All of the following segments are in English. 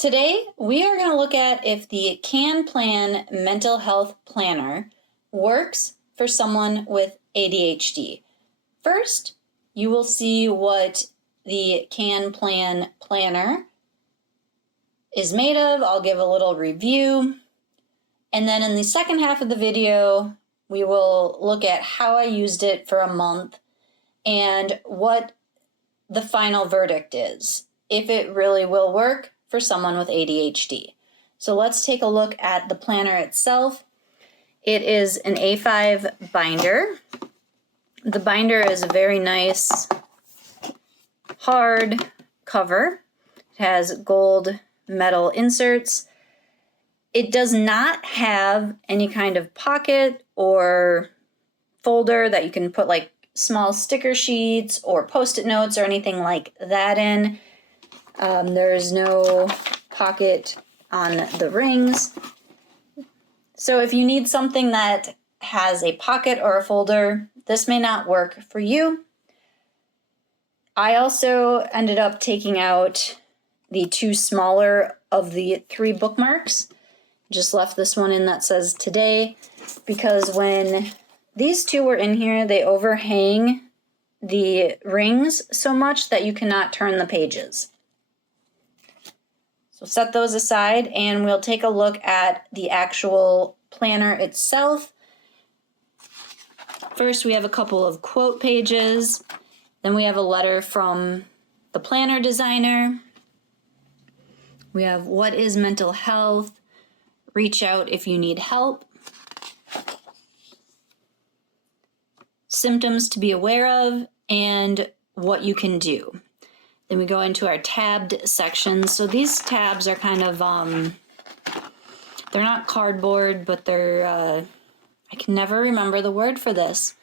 Today, we are going to look at if the Can Plan Mental Health Planner works for someone with ADHD. First, you will see what the Can Plan Planner is made of. I'll give a little review. And then in the second half of the video, we will look at how I used it for a month and what the final verdict is, if it really will work for someone with ADHD. So let's take a look at the planner itself. It is an A5 binder. The binder is a very nice hard cover. It has gold metal inserts. It does not have any kind of pocket or folder that you can put like small sticker sheets or post-it notes or anything like that in. There is no pocket on the rings. So if you need something that has a pocket or a folder, this may not work for you. I also ended up taking out the two smaller of the 3 bookmarks. Just left this one in that says today, because when these 2 were in here, they overhang the rings so much that you cannot turn the pages. So set those aside and we'll take a look at the actual planner itself. First, we have a couple of quote pages. Then we have a letter from the planner designer. We have what is mental health? Reach out if you need help. Symptoms to be aware of and what you can do. Then we go into our tabbed sections. So these tabs are kind of, they're not cardboard, but they're, I can never remember the word for this,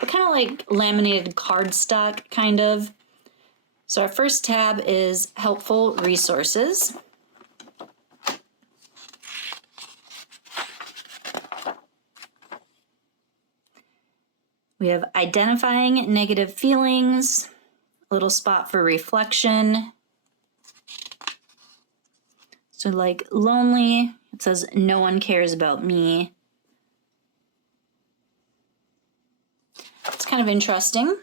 but kind of like laminated cardstock, kind of. So our first tab is helpful resources. We have identifying negative feelings, a little spot for reflection. So like lonely, it says no one cares about me. It's kind of interesting.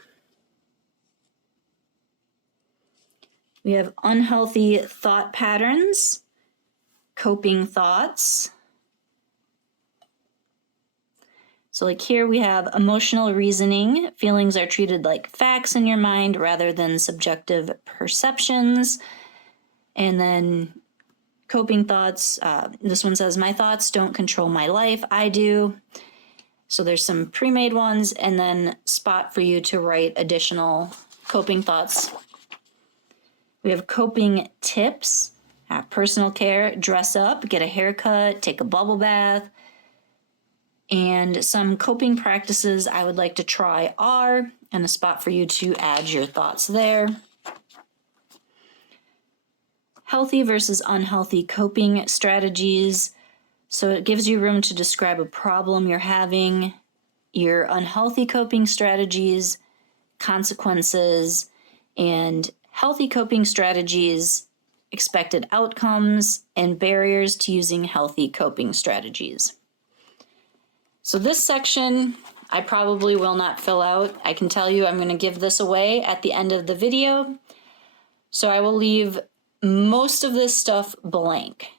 We have unhealthy thought patterns, coping thoughts. So like here we have emotional reasoning. Feelings are treated like facts in your mind rather than subjective perceptions. And then coping thoughts. This one says, my thoughts don't control my life. I do. So there's some pre-made ones and then spot for you to write additional coping thoughts. We have coping tips, personal care, dress up, get a haircut, take a bubble bath. And some coping practices I would like to try are, and a spot for you to add your thoughts there. Healthy versus unhealthy coping strategies. So it gives you room to describe a problem you're having, your unhealthy coping strategies, consequences, and healthy coping strategies, expected outcomes, and barriers to using healthy coping strategies. So this section, I probably will not fill out. I can tell you I'm going to give this away at the end of the video. So I will leave most of this stuff blank.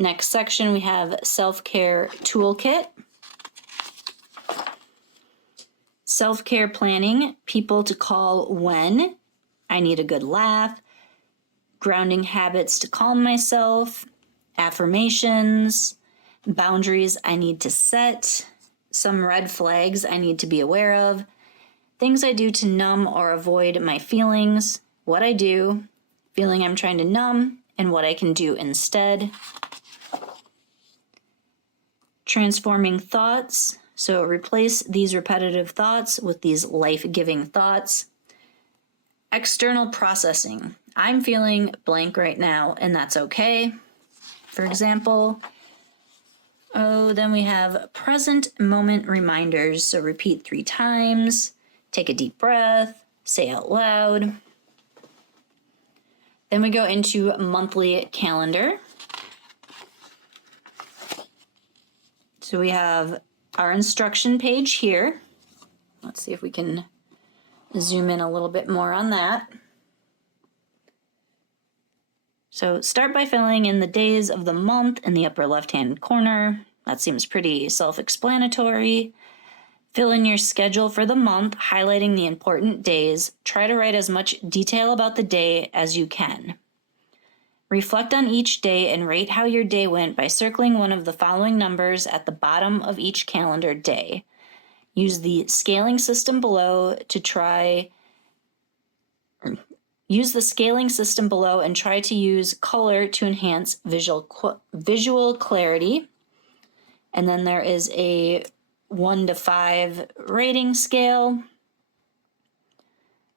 Next section, we have self-care toolkit. Self-care planning, people to call when I need a good laugh, grounding habits to calm myself, affirmations, boundaries I need to set, some red flags I need to be aware of, things I do to numb or avoid my feelings, what I do, feeling I'm trying to numb, and what I can do instead. Transforming thoughts, so replace these repetitive thoughts with these life-giving thoughts. External processing, I'm feeling blank right now, and that's okay. For example, then we have present moment reminders. So repeat 3 times, take a deep breath, say out loud. Then we go into monthly calendar. So we have our instruction page here. Let's see if we can zoom in a little bit more on that. So start by filling in the days of the month in the upper left-hand corner. That seems pretty self-explanatory. Fill in your schedule for the month, highlighting the important days. Try to write as much detail about the day as you can. Reflect on each day and rate how your day went by circling one of the following numbers at the bottom of each calendar day. Use the scaling system below and try to use color to enhance visual clarity. And then there is a 1 to 5 rating scale.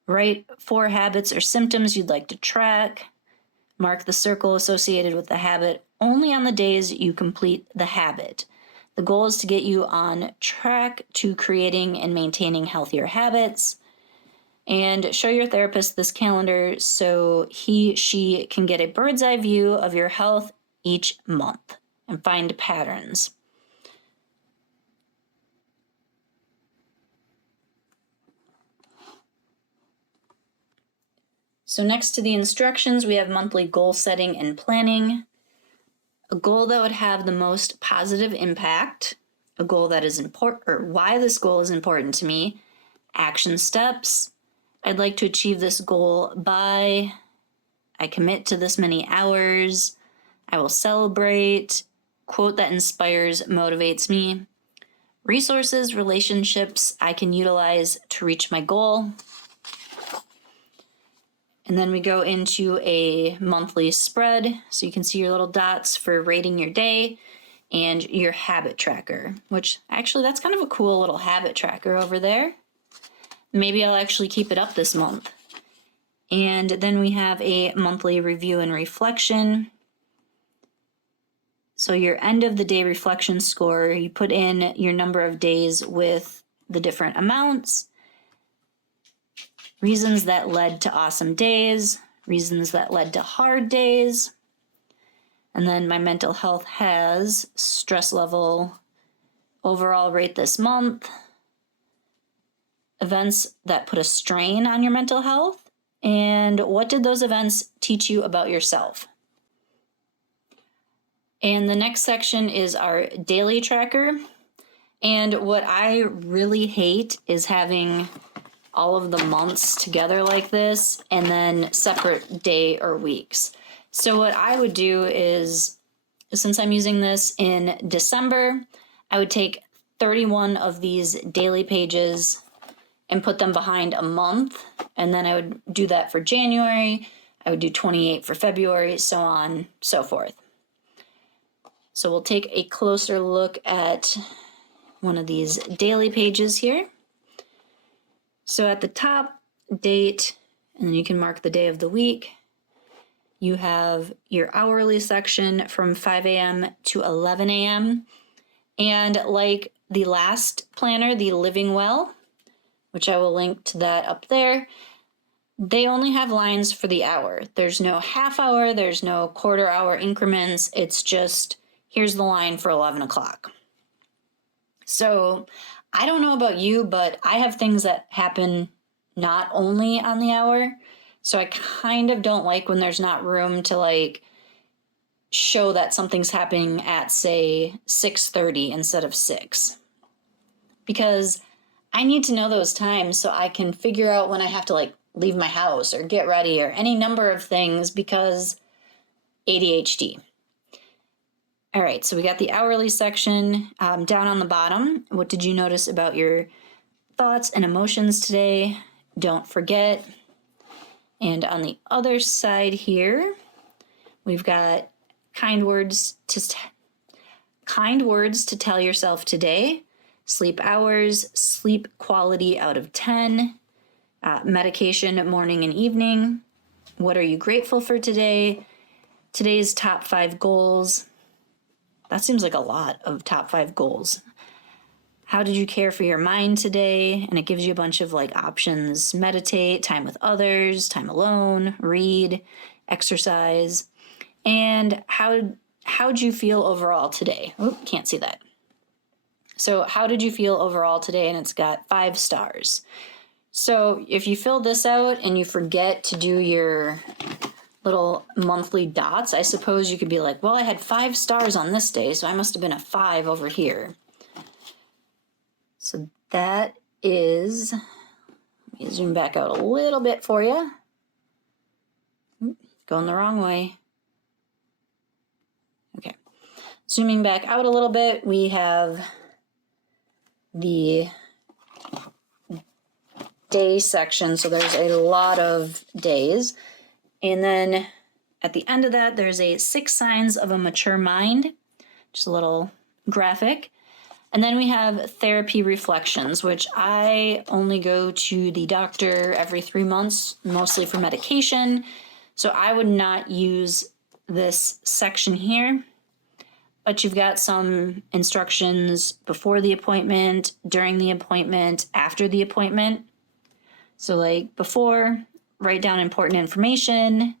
Write 4 habits or symptoms you'd like to track. Mark the circle associated with the habit only on the days you complete the habit. The goal is to get you on track to creating and maintaining healthier habits. And show your therapist this calendar so she can get a bird's eye view of your health each month and find patterns. So next to the instructions, we have monthly goal setting and planning. A goal that would have the most positive impact, a goal that is important, or why this goal is important to me, action steps. I'd like to achieve this goal by, I commit to this many hours, I will celebrate, quote that inspires, motivates me, resources, relationships I can utilize to reach my goal. And then we go into a monthly spread, so you can see your little dots for rating your day and your habit tracker, which actually that's kind of a cool little habit tracker over there. Maybe I'll actually keep it up this month. And then we have a monthly review and reflection. So your end of the day reflection score, you put in your number of days with the different amounts. Reasons that led to awesome days, reasons that led to hard days. And then my mental health has stress level, overall rate this month, events that put a strain on your mental health, and what did those events teach you about yourself? And the next section is our daily tracker. And what I really hate is having all of the months together like this and then separate day or weeks. So what I would do is, since I'm using this in December, I would take 31 of these daily pages and put them behind a month. And then I would do that for January. I would do 28 for February, so on, so forth. So we'll take a closer look at one of these daily pages here. So at the top, date, and then you can mark the day of the week. You have your hourly section from 5 a.m. to 11 a.m. And like the last planner, the Living Well, which I will link to that up there, they only have lines for the hour. There's no half hour, there's no quarter hour increments. It's just, here's the line for 11 o'clock. So I don't know about you, but I have things that happen not only on the hour. So I kind of don't like when there's not room to like show that something's happening at, say, 6:30 instead of 6. Because I need to know those times so I can figure out when I have to like leave my house or get ready or any number of things, because ADHD. All right, so we got the hourly section down on the bottom. What did you notice about your thoughts and emotions today? Don't forget. And on the other side here, we've got kind words to tell yourself today, sleep hours, sleep quality out of 10, medication morning and evening. What are you grateful for today? Today's top 5 goals. That seems like a lot of top 5 goals. How did you care for your mind today? And it gives you a bunch of like options: meditate, time with others, time alone, read, exercise. And how'd you feel overall today? Oh, can't see that. So how did you feel overall today? And it's got 5 stars. So if you fill this out and you forget to do your little monthly dots, I suppose you could be like, well, I had 5 stars on this day, so I must have been a 5 over here. So that is, let me zoom back out a little bit for you. Going the wrong way. Okay. Zooming back out a little bit, we have the day section. So there's a lot of days. And then at the end of that, there's a 6 signs of a mature mind, just a little graphic. And then we have therapy reflections, which I only go to the doctor every 3 months, mostly for medication. So I would not use this section here, but you've got some instructions before the appointment, during the appointment, after the appointment. So like before, write down important information.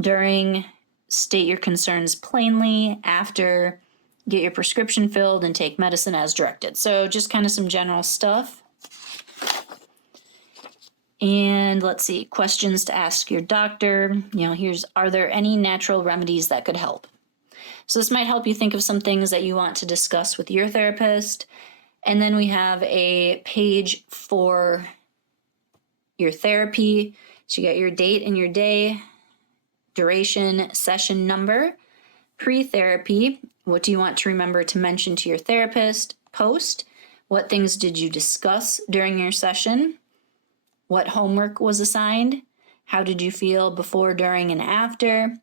During, state your concerns plainly. After, get your prescription filled and take medicine as directed. So just kind of some general stuff. And let's see, questions to ask your doctor. Here's, are there any natural remedies that could help? So this might help you think of some things that you want to discuss with your therapist. And then we have a page for your therapy. So you got your date and your day, duration, session number, pre-therapy. What do you want to remember to mention to your therapist? Post. What things did you discuss during your session? What homework was assigned? How did you feel before, during, and after?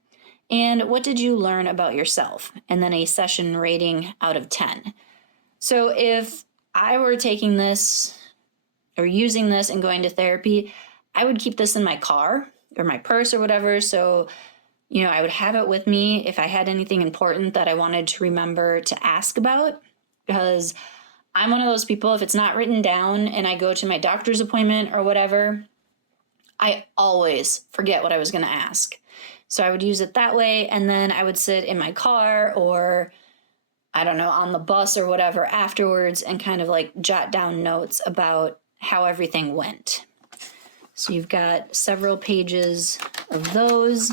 And what did you learn about yourself? And then a session rating out of 10. So if I were taking this or using this and going to therapy, I would keep this in my car or my purse or whatever. So, I would have it with me if I had anything important that I wanted to remember to ask about, because I'm one of those people, if it's not written down and I go to my doctor's appointment or whatever, I always forget what I was going to ask. So I would use it that way, and then I would sit in my car or, I don't know, on the bus or whatever afterwards and kind of like jot down notes about how everything went. So you've got several pages of those.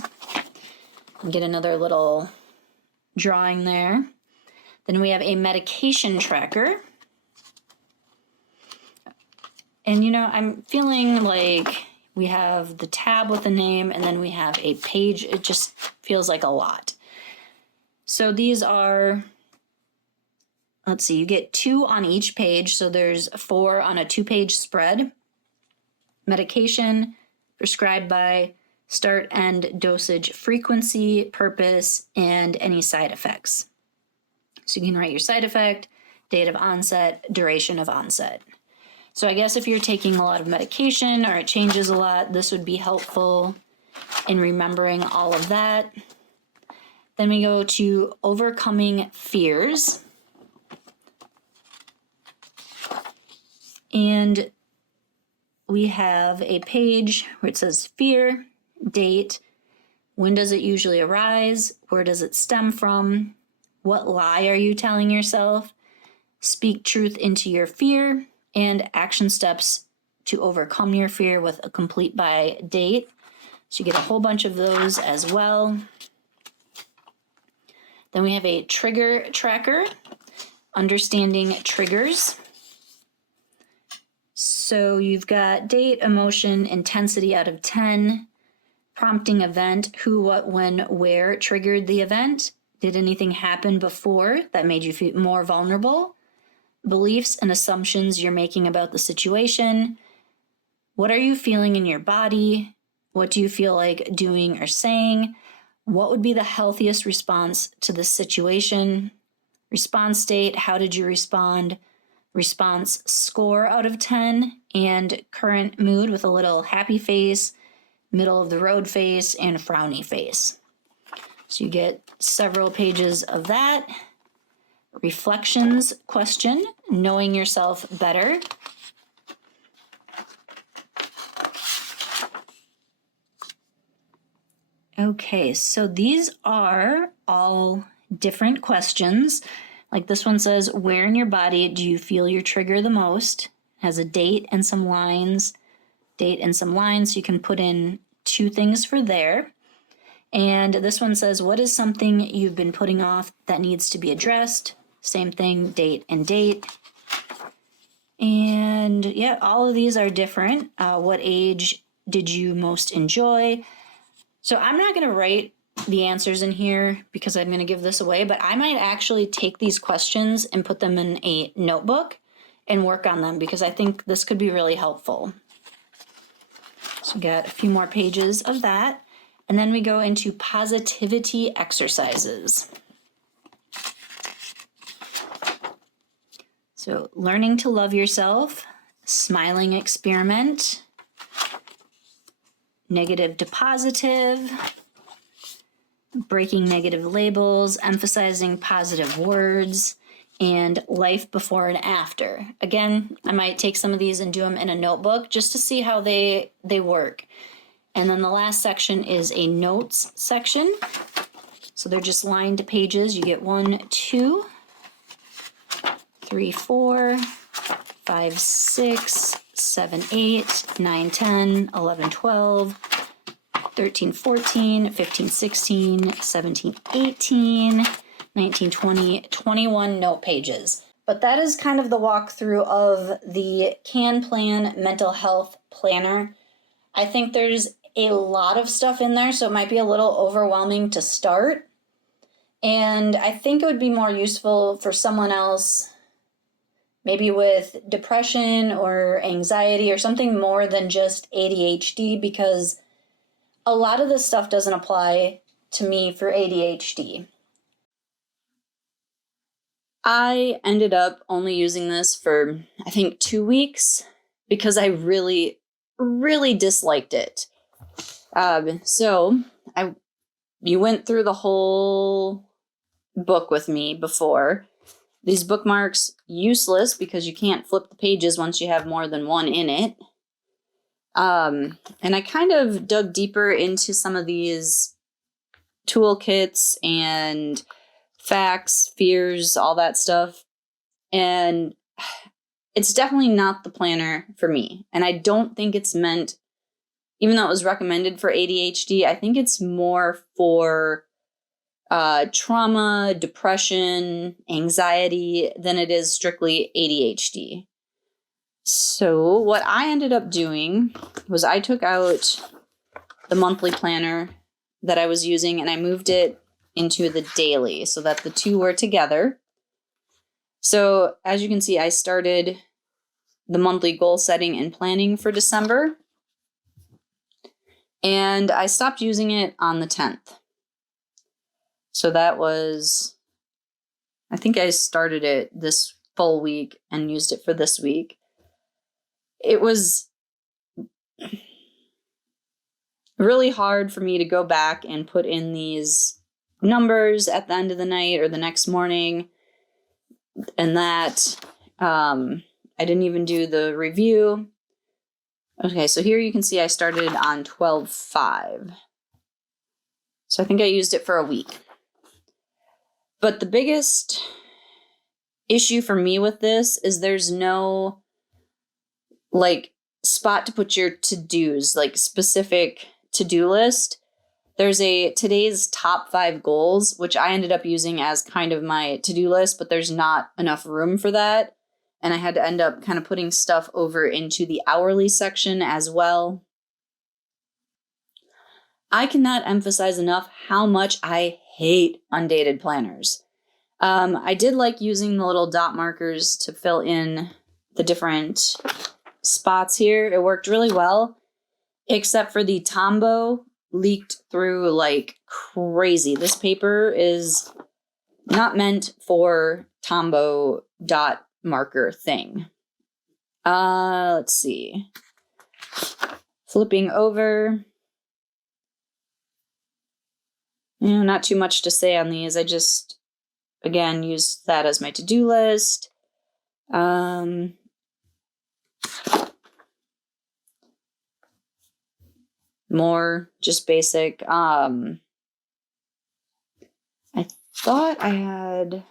Get another little drawing there. Then we have a medication tracker. And I'm feeling like we have the tab with the name and then we have a page. It just feels like a lot. So these are, let's see, you get 2 on each page. So there's 4 on a 2-page spread. Medication, prescribed by, start, end, dosage, frequency, purpose, and any side effects. So you can write your side effect, date of onset, duration of onset. So I guess if you're taking a lot of medication or it changes a lot, this would be helpful in remembering all of that. Then we go to overcoming fears. And we have a page where it says fear, date, when does it usually arise, where does it stem from, what lie are you telling yourself, speak truth into your fear, and action steps to overcome your fear with a complete by date. So you get a whole bunch of those as well. Then we have a trigger tracker, understanding triggers. So you've got date, emotion, intensity out of 10, prompting event, who, what, when, where triggered the event. Did anything happen before that made you feel more vulnerable? Beliefs and assumptions you're making about the situation. What are you feeling in your body? What do you feel like doing or saying? What would be the healthiest response to this situation? Response state, how did you respond? Response score out of 10, and current mood with a little happy face, middle of the road face, and frowny face. So you get several pages of that. Reflections question, knowing yourself better. Okay, so these are all different questions. Like this one says, where in your body do you feel your trigger the most? Has a date and some lines. Date and some lines. So you can put in 2 things for there. And this one says, what is something you've been putting off that needs to be addressed? Same thing, date and date. And yeah, all of these are different. What age did you most enjoy? So I'm not going to write the answers in here because I'm going to give this away, but I might actually take these questions and put them in a notebook and work on them because I think this could be really helpful. So we got a few more pages of that. And then we go into positivity exercises. So learning to love yourself, smiling experiment, negative to positive, breaking negative labels, emphasizing positive words, and life before and after. Again, I might take some of these and do them in a notebook just to see how they work. And then the last section is a notes section. So they're just lined pages. You get 1, 2, 3, 4, 5, 6, 7, 8, 9, 10, 11, 12, 13, 14, 15, 16, 17, 18, 19, 20, 21 note pages. But that is kind of the walkthrough of the Can Plan Mental Health Planner. I think there's a lot of stuff in there, so it might be a little overwhelming to start. And I think it would be more useful for someone else, maybe with depression or anxiety or something more than just ADHD, because a lot of this stuff doesn't apply to me for ADHD. I ended up only using this for, I think, 2 weeks because I really, really disliked it. You went through the whole book with me before. These bookmarks, useless because you can't flip the pages once you have more than one in it. And I kind of dug deeper into some of these toolkits and facts, fears, all that stuff. And it's definitely not the planner for me. And I don't think it's meant, even though it was recommended for ADHD, I think it's more for trauma, depression, anxiety than it is strictly ADHD. So what I ended up doing was I took out the monthly planner that I was using and I moved it into the daily so that the two were together. So as you can see, I started the monthly goal setting and planning for December, and I stopped using it on the 10th. So that was, I think I started it this full week and used it for this week. It was really hard for me to go back and put in these numbers at the end of the night or the next morning. And that, I didn't even do the review. Okay, so here you can see I started on 12/5. So I think I used it for a week. But the biggest issue for me with this is there's no spot to put your to-dos, specific to-do list. There's a today's top 5 goals, which I ended up using as kind of my to-do list, but there's not enough room for that. And I had to end up kind of putting stuff over into the hourly section as well. I cannot emphasize enough how much I hate undated planners. I did like using the little dot markers to fill in the different spots here. It worked really well, except for the Tombow leaked through like crazy. This paper is not meant for Tombow dot marker thing. Let's see. Flipping over. Not too much to say on these. I just, again, used that as my to-do list. More just basic. I thought I had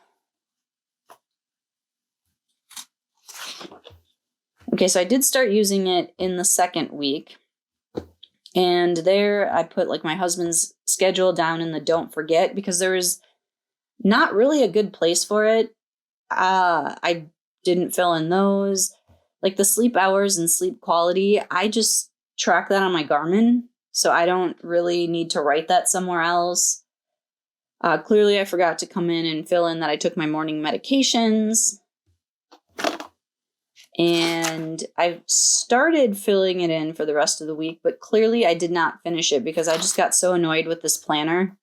Okay, so I did start using it in the second week. And there I put like my husband's schedule down in the don't forget because there was not really a good place for it. I didn't fill in those. Like the sleep hours and sleep quality, I just track that on my Garmin. So I don't really need to write that somewhere else. Clearly, I forgot to come in and fill in that I took my morning medications. And I started filling it in for the rest of the week, but clearly I did not finish it because I just got so annoyed with this planner.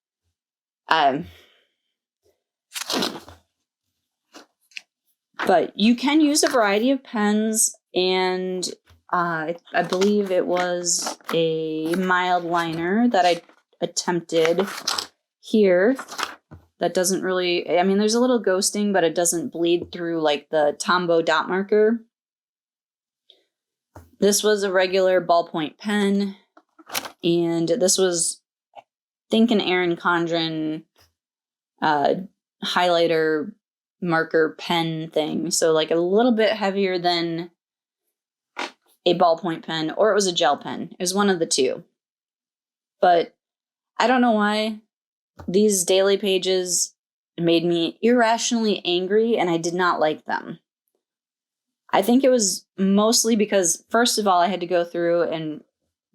But you can use a variety of pens, and I believe it was a mild liner that I attempted here. That doesn't really, I mean, there's a little ghosting, but it doesn't bleed through like the Tombow dot marker. This was a regular ballpoint pen, and this was, I think, an Erin Condren highlighter marker pen thing. So like a little bit heavier than a ballpoint pen, or it was a gel pen. It was one of the two. But I don't know why these daily pages made me irrationally angry, and I did not like them. I think it was mostly because, first of all, I had to go through and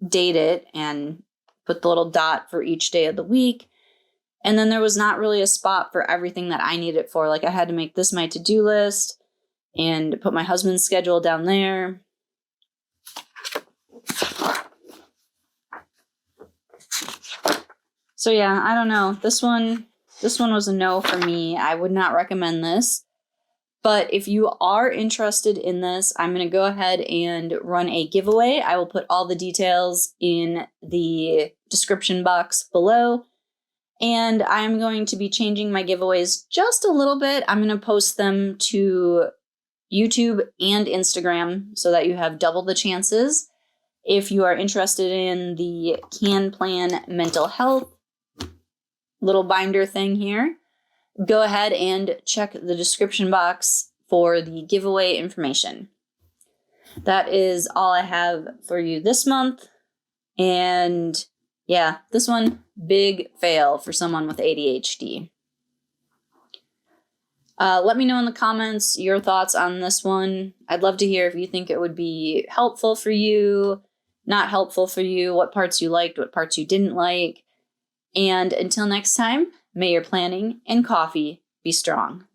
date it and put the little dot for each day of the week. And then there was not really a spot for everything that I needed it for. Like I had to make this my to-do list and put my husband's schedule down there. So yeah, I don't know. This one was a no for me. I would not recommend this. But if you are interested in this, I'm going to go ahead and run a giveaway. I will put all the details in the description box below. And I'm going to be changing my giveaways just a little bit. I'm going to post them to YouTube and Instagram so that you have double the chances. If you are interested in the Can Plan Mental Health little binder thing here, go ahead and check the description box for the giveaway information. That is all I have for you this month. And yeah, this one, big fail for someone with ADHD. Let me know in the comments your thoughts on this one. I'd love to hear if you think it would be helpful for you, not helpful for you, what parts you liked, what parts you didn't like. And until next time, may your planning and coffee be strong.